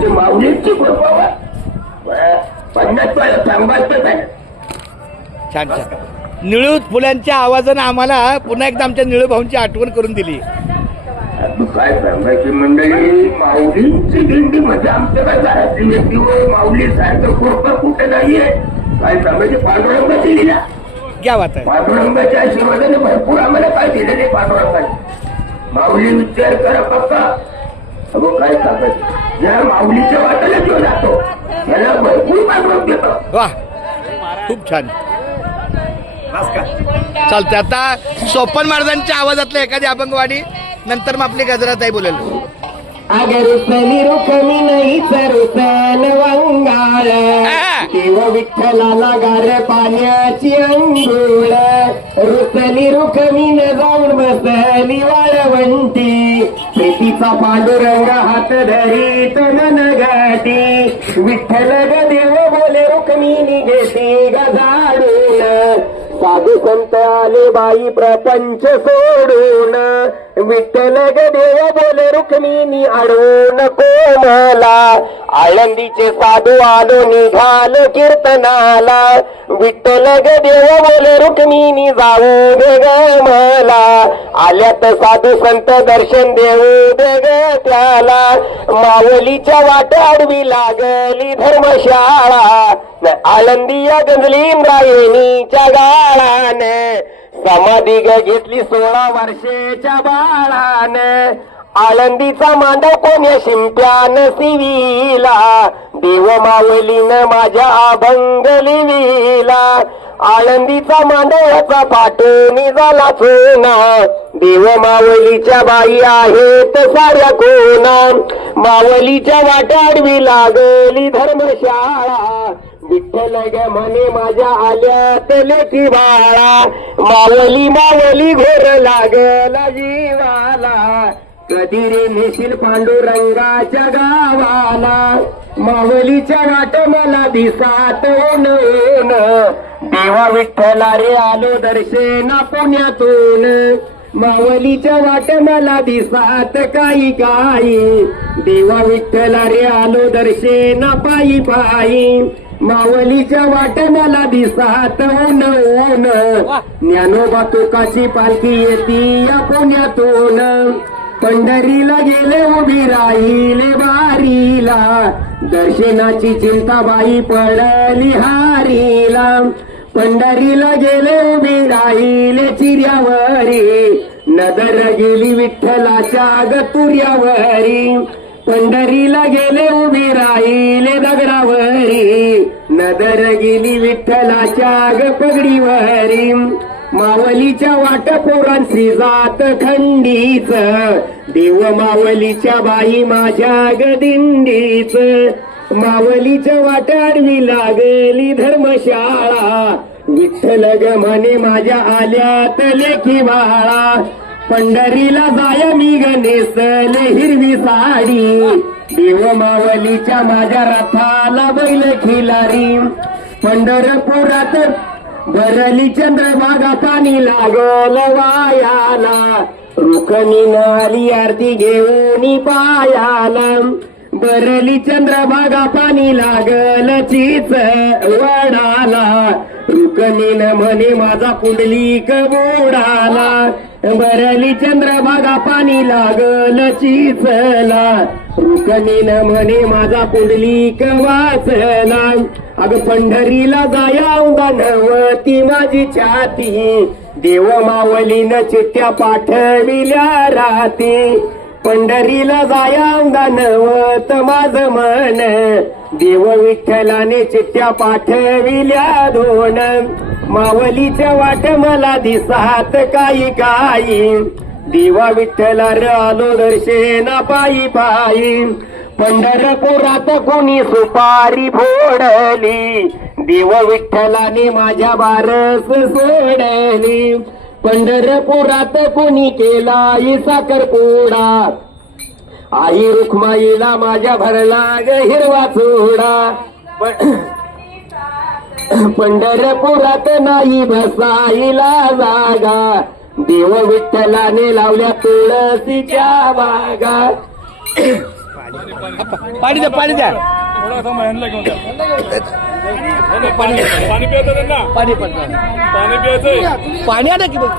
म्हणजे माऊलीची कृपा 50 वेळा सांगायचं आहे. छान छान. निळू फुलांच्या आवाजानं आम्हाला पुन्हा एकदा आमच्या निळू भाऊंची आठवण करून दिली. काय सांगायची मंडळी, माऊलींची दिंडी म्हणजे आमच्याकडे जायची व्यक्ती माऊली सारखं कृपा कुठे नाहीये. काय सांगायचे पांडुरंगाची दिला क्या बात आहे. पांडुरंगाच्या आशीर्वादाने भरपूर आम्हाला काय दिलेले पांडुरंगाने. माऊली विचार करा पक्का. अगो काय सांगायचं, या माऊलीच्या वाट्याला जो जातो त्याला भरपूर पांडुरंग देतो. वा खूप छान. चालतंय. आता सोपन महाराजांच्या आवाजातलं एखादी अभंगवाणी, नंतर मग आपली गजराताई बोलेल. अगर रुसली रुखमी नाही रुसन वंगाळ, देव विठ्ठलाला गार पाण्याची अंघोळ. रुसली रुखमी न जाऊन बसली वाळवंटी, प्रीतीचा पांडुरंग हात धरीत मन गाठी. विठ्ठल ग देव बोले रुक्मिणी घेते गजाडून, साधू संत आले बाई प्रपंच सोडून. विठ्ठल ग देव बोले रुक्मिणी अडवू नको मला, आळंदीचे साधू आलो निघाल कीर्तनाला. विठ्ठल ग देव बोले रुक्मिणी जाऊ दे ग मला, आल्यात साधू संत दर्शन देऊ दे ग त्याला. माऊलीच्या वाट आडवी लागली धर्मशाळा, आळंदी या गंजली इंद्रायणीच्या गाळाने. समाधी घेतली 16 वर्षाच्या बाळाने, आळंदीचा मांडव कोण्या शिंप्यान सिविला. देव माऊलीनं माझ्या अभंग लिविला, आळंदीचा मांडवाचा पाठून झाला चुना. देव माऊलीच्या बाई आहेत साऱ्या कोणा, माऊलीच्या वाट आडवी लागली धर्मशाळा. विठ्ठल ग म्हणे माझ्या आल्यात लेकी बाळा, मावली मावली घोर लागला जीवाला. कधी रे नेशील पांडुरंगाच्या गावाला, मावलीच्या वाट मला दिसात ऊन ऊन. देवा विठ्ठला रे आलो दर्शना पुण्यातून, मावलीच्या वाट मला दिसात काही काही. देवा विठ्ठला रे आलो दर्शना पायी पायी, मावलीच्या वाट मला दिसात ऊन ऊन. ज्ञानोबा तुकाची पालखी येती या पुण्यातून, पंढरीला गेले उभी राहिले वारीला. दर्शनाची चिंता बाई पडली हारीला, पंढरीला गेले उभी राहिले चिऱ्यावरी. नजर गेली विठ्ठलाच्या गतुर्यावरी, पंढरीला गेले उभी राहिले दगडावरी. नजर गेली विठ्ठलाच्या ग पगडीवरी, मावलीच्या वाट पोरांची जात खंडीच. देव मावलीच्या बाई माझ्या ग दिंडीच, मावलीच्या वाट आडवी लागली धर्मशाळा. विठ्ठल ग म्हणे माझ्या आल्यात लेखी बाळा, पंढरीला जाय मी ग नेसले हिरवी साडी. देव मावलीच्या माझ्या रथाला बैल खिलारी, पंढरपुरात भरली चंद्रभागा पाणी लागल वायाला. रुक्मिणी आली आरती घेऊन पायाला, भरली चंद्रभागा पाणी लागल चीच वडाला. रुक्मिणी म्हणे माझा पुंडलिक बुडाला, भरली चंद्रभागा पाणी लागल चिचला. रुक्मिणी म्हणे माझा पुंडलिक वाचला. अग पंढरीला जाया नवती माझी छाती, देव मावलीनं चिठ्ठ्या पाठविल्या राती. पंढरीला जाया नवत माझ मन, देव विठ्ठलाने चिठ्ठ्या पाठविल्या दोन. मावलीच्या वाट मला दिसात काही काही, देवा विठ्ठला आलो दर्शना पायी पायी. पंढरपुरात कोणी सुपारी फोडली, देव विठ्ठलाने माझ्या बारस सोडली. पंढरपुरात कोणी केला साखरपुडा, आई रुक्माईला माझ्या भरला ग हिरवा चोडा. पंढरपुरात नाही बसाईला जागा, देव विठ्ठलाने लावल्या तुळशीच्या बागा. पाणी द्या पाणी द्या पाणी पाणी प्यायचं त्यांना पाणी पाणी प्यायचंय पाणी आणा की बघ